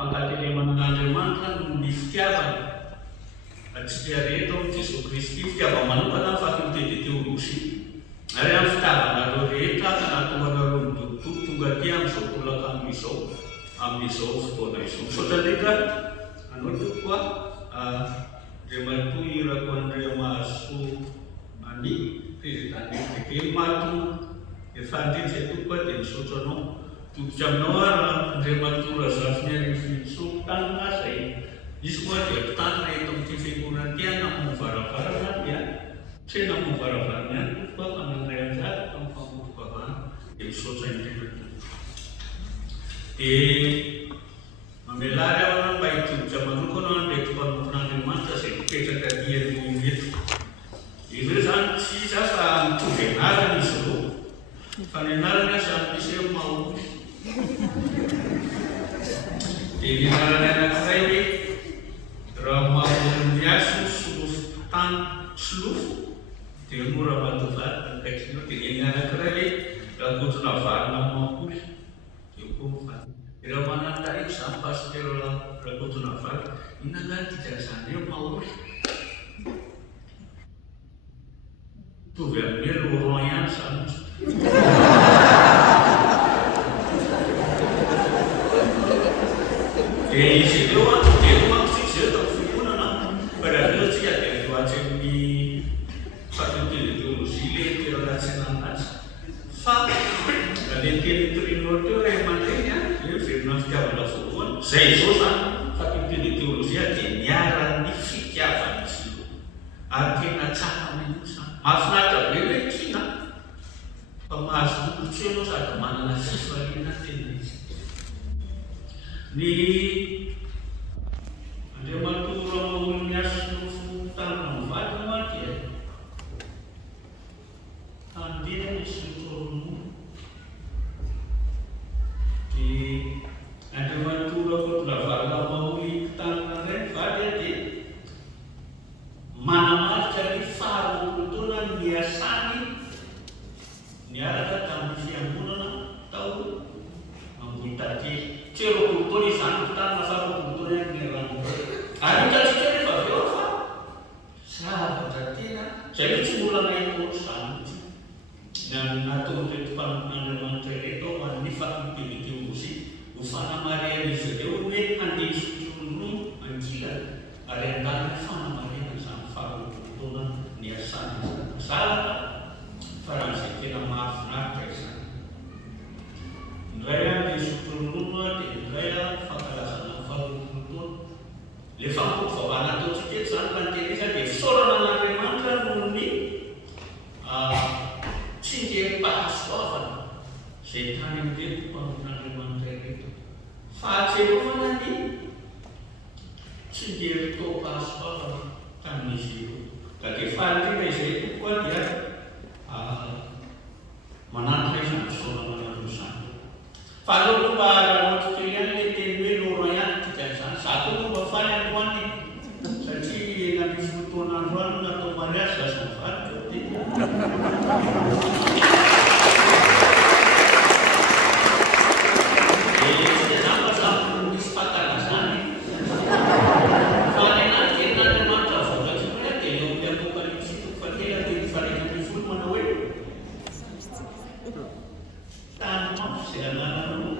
fankateneman'Andriamanitra ny fitiavana atsika reto amin'ny Jesosy Kristy fitiavana manokana fakulté de théologie ary amin'ny fitiavanareo rehetra ka nahatonganareo nidododo tonga aty amin'izao tolakandro izao amin'izao fotoana izao misaotra indrindra anao tokoa Andriamatoa irako Andriamahasoa Many président kely mahatonga efa indrindra zay tokoa dia misaotra anao tobotra aminao ary Andriamatoa Razafy Arivo tanana zay izy koa dia mpitandrina eto amin'ity fiangonana ity namono varavarana dia tsy namono varavarana ihany tokoa fa mandray anjara amin'ny famorokavana dia misaotra indrindra dia mamelary aho mba hitodika manokana ndraiky mpanompon'Andriamanitra zay mipetraka diany eto ireo zany tsy iza fa mitovy anarana izy ireo fa ny anarana zany misy eo mahory dia ny anarana anankiray hoe raha mahory miaso solofo tany solofo dia mora matovary akaikino dia ny anankiray hoe raha gotona varina mahory dia koa raha manantariko zany pasteur raha gotona vary inangany dikany zany eo mahory mitovy amin'ny Laurent ihany zany dia izy ireo dia mankitsika zay tao fikonana fa raha reo tsika dia loatsy amin'ny faculté de théologie le teranatsina anazy fa raha le teny trinao teo ray aman-dreny eo verina fitiavana voalohany zay zao zany faculté de théologie dia niara-ny fitiavana izy io ary tena tsara mihitsy mahafinaritra be hoe tiana fa mahazo tokotry anao sady manana fifaliana tena izy ny Andriamatoa mahory miaso solofo tanana mivady moa dia tandeha ny solofo dia Andriamatoa gotona varina mahory tanana iray mivady dia manamarika ny faharoapolo taona niasany niaraka tamin'ny fiangonana tao Ambohitantely tsy roapolo taona izany tanana faharoapolo taona ihany ny rano ary hitatsika rehefa avy eo fa zavatra tena zay hoe tsy mbola nainao zany nataon'ireto mpanompon'Andriamanitra ireto ao amin'ny faculté de théologie ho fanamariana izy ireo hoe handeha sotronono ankilana ary andany fanamariana zany faharoapolo taona niasany izany zavatra fa raha izay tena mahafinaritra izany indray dia sotronono dia indray fankalazana faharoapolo taona le fampitovana ataontsika eto zany ka nytenisa dia fisaorana an'Andriamanitra noho ny tsingerim-pahasoavana zay tany amin'ireto mpanompon'Andriamanitra ireto fahatserovana ny tsingerim-pahasoavana tamin'izy ireo ka dia fahatena izay tokoa dia manantona izany fisaorana anareo zany fa aleo mba rahanao ihany le teny hoe Laurent ihany dikan'izany za koa mba faly androany satria namisy fotoana androany natao mariazy za sy mivady dia zamba zany misy fatana zany fa ny anaty tenin'Andriamanitra vokatriny hoe dia eo amin'ny apokalypsy fa tena dia mifareka amin'ny folo manao hoe tany mafy zay anananao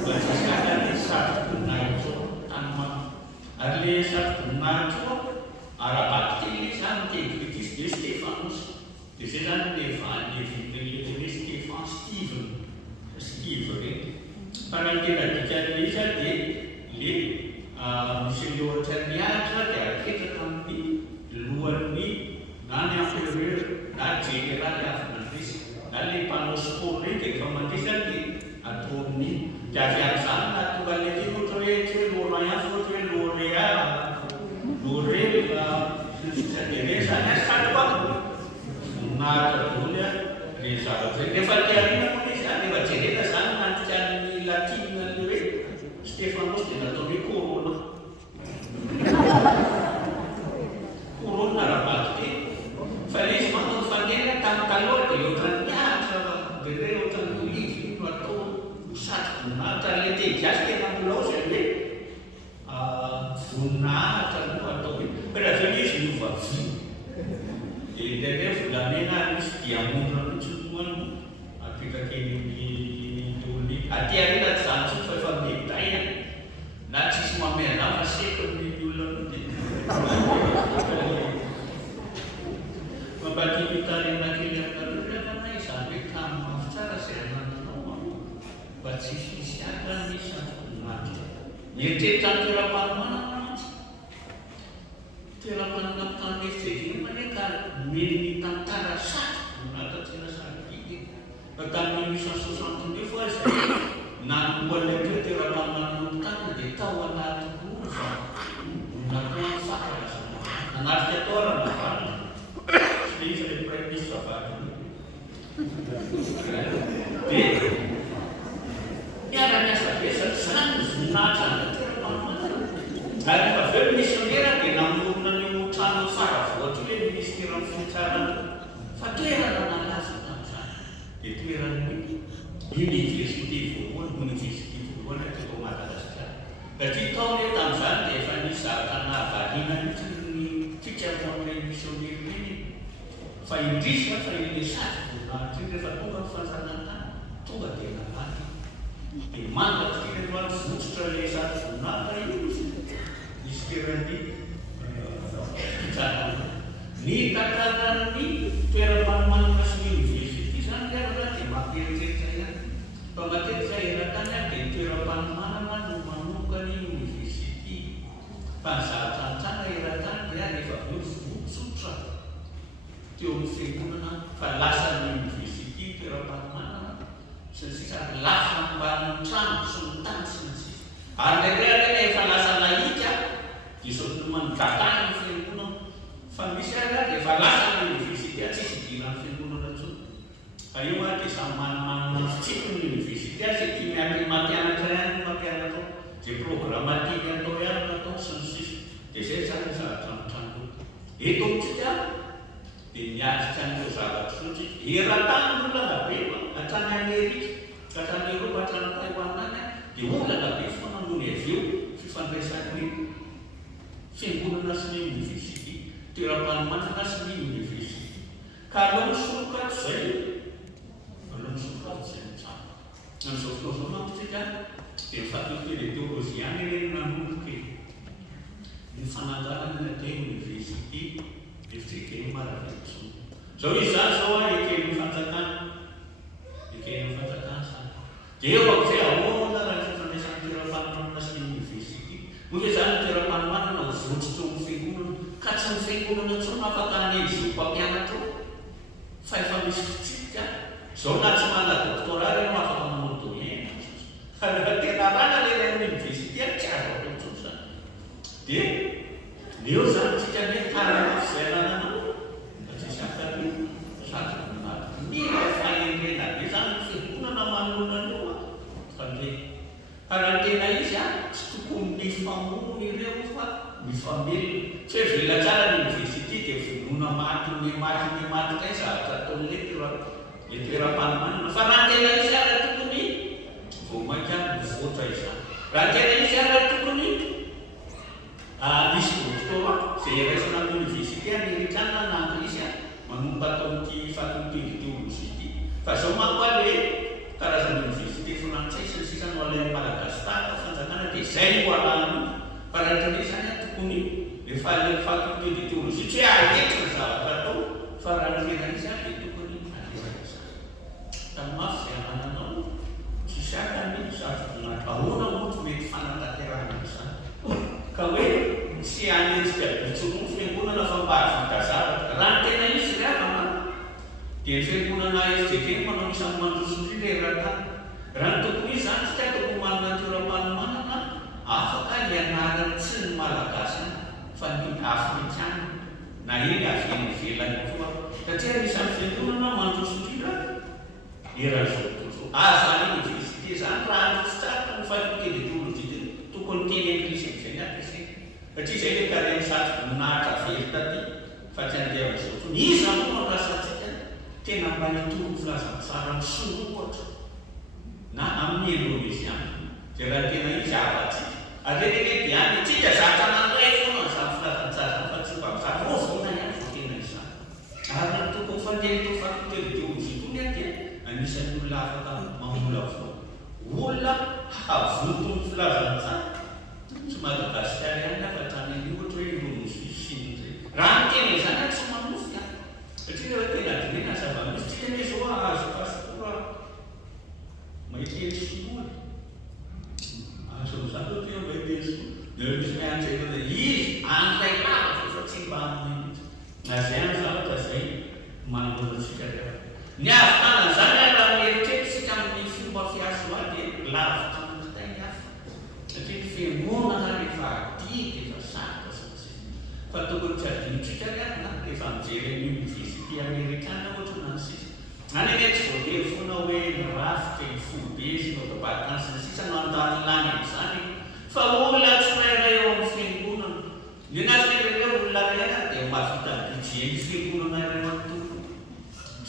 mba tsisaka le satroboninahitra tany mafy ary le satroboninahitra arabaty kely zany tegrikisy dia Stéphanos dia zay zany le Stéphane Steve reny fa ny tena dikany izy dia le misy loatra miatra dia aketraka amin'ny lohan'ny na ny empereur na général avy na le mpanao sport reny dia efa mandrisa dia ataony dia avy amin'izany na tonga le teny ohatra hoe tsy hoe Laurent ihany fa ohatra hoe Laurel dia zany asatro nahatra daholo le zavatra rehefa tiarina moa izy zany rehefa jerena zany nantikan'ny latina le hoe Stéphanos dia natao hoe corona rahabaty teny fa le izy manao fanena tamin'ny taloha dia ohatran'ny miatra dia hoe ohatran'ny olivy no atao satroboninahitra le teny gasy tena mbolao zay hoe dia mundra mitsontoany apekakeny olony aty arena tsy zany tsotra fa efa mitaina na tsisy mamena fa seko ny olona mampatipitarina kely aminareo rehefanay izany hoe kamo mafy tsara zay anananao mba tsisy misy aka misy naty mietreritra ny toeram-panomanana toeram-panona tamin'efitsy mane ka meny tantara saky natatsena saky fa tamin'ny 1869 fa zay nanomboan'ilay hoe toeram-panomanana tanana dia tao anaty orza natao fakaraza anaty atorana valina sy le izy le prime ministre valina dia miara-miasa besaka zany voninahitra na toeram-panomanana ary efa aveo missionnaire dia namorona ny trano sara voatra hoe ministère amin'ny fitsarana fa toerana nalaza tamin'izany dia toerana université voalohany université voalohany ateto Madagasikara satria taony hoe tamin'izany dia efa nisy zavatana variana mihitsy ny fikaroan'ilay missionnaire reny fa indrisy fa ile sady voninahitra iny rehefa tonga fanjanana tonga dia nalaza dia mandratra androany votsitra ilay sady voninahitra iny misy toerany fitsarana ny tantaran'ny toeram-panomanana sy ny université zany leroa dia mampieritreritra ihany fa matetika eran-tany any dia toeram-panomanana no manokany université fa ny zavatra nitsanga eran-tany dia rehefa aveo votsotra teo amin'ny fiangonana fa lasa ny université toeram-panomanana sy ny sisa lasa ambany trano sy ny tany sy ny sisa ary ndraindray efa lasa lahika isotony manodratany ny fiangonana fa misy ary efa lasa ny université tsisy idiran'ny fiangonana tsony fa io a dia samy manana fitsiko ny université zay tia miaky mampianatra ihany mampianatra zay programmatique atao ihany natao sy ny sisa dia zay zany zavatra mitrano eto amintsika dia miazitra an'ireo zavatra fotsy eran-tany olana be hatrany Amerika ka hatrany Eropa hatrany Taiwan any dia olana be foana ambony aveo fifandraisan'ny fiangonana sy ny université toeram-panomanana sy ny université ka alao misoroka zay alao misoroka zay mitsara amin'izao fotoana zao mantsika dia faculté de théologie any reny nanomboka ny fananganana atao université africaine maravitso zao izy zany zao a eken'ny fanjakana zany dia eo amin'izay ahoana raha fifandraisan'ny toeram-panomanana sy ny université moa hoe zany toeram-panomanana votsotro ny fiangonana ka tsy ny fiangonana tsony afaka hanenjy mpampianatra fa efa misy fitsika zao na tsy mana doctorat reno afaka manao doyen fa rehefa tena rana leilay université tsy azo atao tsony zany dia eo zany tsika hoe karana fiainananao mba tsisy afany sady mila fahendrena be zany fiangonana manonana io fa le karaha tena izy a tsy tokony mifamono ireo fa mifamelona tsy hoe vela tsara ny université dia vonona maty kay zavatra ataon'le toeram-panomanana fa raha tena izy ara tokony vomaika mivoatra izany raha tena izy ara tokony misy doctorat zay iraisana amin'ny université amerikana na anglisy manompa ataon'ity faculté de théologie ity fa zao manko a le karazana université frantsay sy ny sisa no alain'ny Madagasikara fanjakana dia zay no alany fa raha tena zany a tokony efa le faculté de théologie tsy hoe aretra ny zavatra atao fa raha tena izy a dia tokony aretra izany tamin'ny mafy zay anananao tsisy akany zavona ahoana moa mety fanatanterahana izany ka hoe sy anetsika bitsono fiangonana fa mba havita zavatra raha tena izy re avana dia ny fiangonana FDT manao isan'ny mandrosondrindra eran-tany raha ny tokony izy zany tsika tokony manana toeram-panomanana afaka hianarana tsy ny malagasy fa ny afrikana na iny avy ivelany koa satria isan'ny fiangonana mandrosondrindra eran'izao tontolo azany université zany raha andrositsaraka ny faculté de théologie tokony teny anglisy am'izay ny ampiasaina satria zay le kareny sady voninahitra very taty fa tsy andeha amin'izao tontolo izy moa mampiasantsika tena mba nitoro filazantsara ny sono ohatra na amin'ny Indonésia zay raha tena izy avatsika areny dia any tsika zatra nanray foana zany filazantsara fa tsy mba mizatra rovona ihany vo tena izany ary tokony fandeha to faculté de misy mianatra eo dia izy andray lavatra fa tsy mba amin'iny na zay any zavatra zay manoloantsika rehefa ny avy tanana zany raha mieritreritsika amin'ny fomba fiasa ho azy dia lavitra amin'izay ny hafa satria ny fiangonana rehefa adika efa sarotra satsia fa tokony tsy adinotsika riana rehefa mijery ny université amerikana ohatra na ny sisa any eny tsy voatery foana hoe rafitra ny fobe sy no vakansy ny sisa no andany lany amin'izany fa olona tsirairay eo amin'ny fiangonana ny nazy lehibe olona rena dia mahavita budget ny fiangonana iray manontolo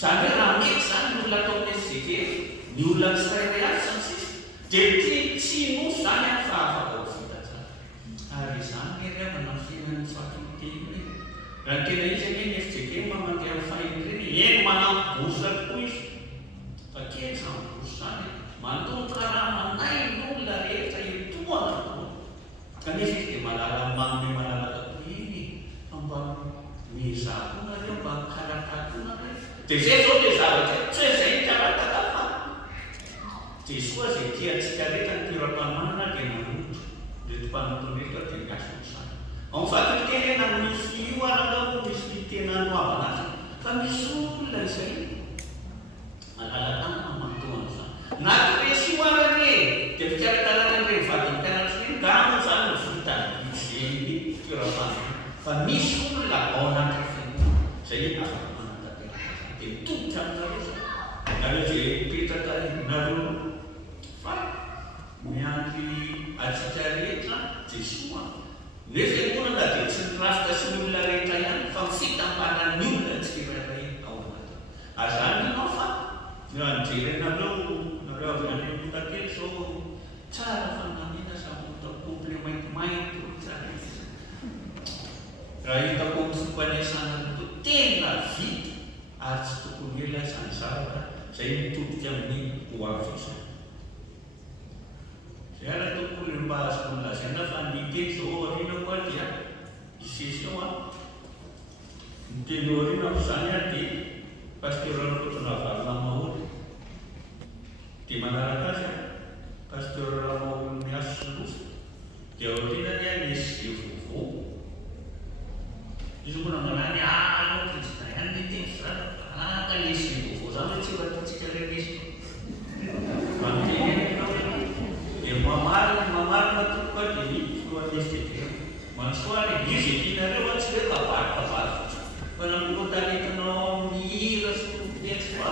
zany hoe raha mety zany ny olona atao SGT ny olona tsirairay azy sy ny sisa dia tsy nosy zany any fa afaka ho vita tsara ary zany nyrevana ny fiainan'ny faculté io raha tena izy anie ny SGT mamandeha amin'ny fahiny reny eny manampy bourse tokoa izy fa kely zany bourse zany mantontoka raha manay ny olona rehetra etoana kanefa izy dia malala manome malalaka toy iny fa mba mizahona reo mba mikarakakona reo dia zay zao dia zavatra tsy hoe zay karataka fa dia soa zay tiantsika rehetra ny toeram-pamanana dia manotro reto mpanoto rehetra dia miasa misana amin'ny faculté rena misy io araka misy ny tena noavana azy fa misy olona izay malalatana mantoana zany na tresy ho arane dia fikarakarana ny revadiny mpianatra reny gamo zany no vita izeny toeram-pamanana fa misy olona ao anaty fiangonana zay afaka manantanteraka dia tobotra aminareo zany nareo zay mipetraka nareo fa miandry atsika rehetra jesoa ny fiangonana dia tsy nirafika sy ny olona rehetra ihany fa mifitambanany olona tsirairay ao anaty azany ianao fa mijerenareo nareo avy any motakely zao tsara fanamina samota komple maintimainty tsara izy raha hitako amin'ny fombanesana to tena vita ary tsy tokony ela izany zavatra zay mitodika amin'ny ho avy izany zay ara tokony mba azoko nolazaina fa niteny zao arina koa dia isesy eo miteny arina zany a dia pasteur anakotona valona maholo dia manaraka azy a pasteur maholo miaso solofa dia aorinany a nisy vovo izy koa namanany anao kristina ihany niteny zany ka nisy vovo zany hoe tsy rahatontsika le misy dia mamarina tokoa dia ny loanestetera mansoary izy etinareo tsy hoe kavaly fa namikotalentanao amin'ny hira sy tompotetsy fa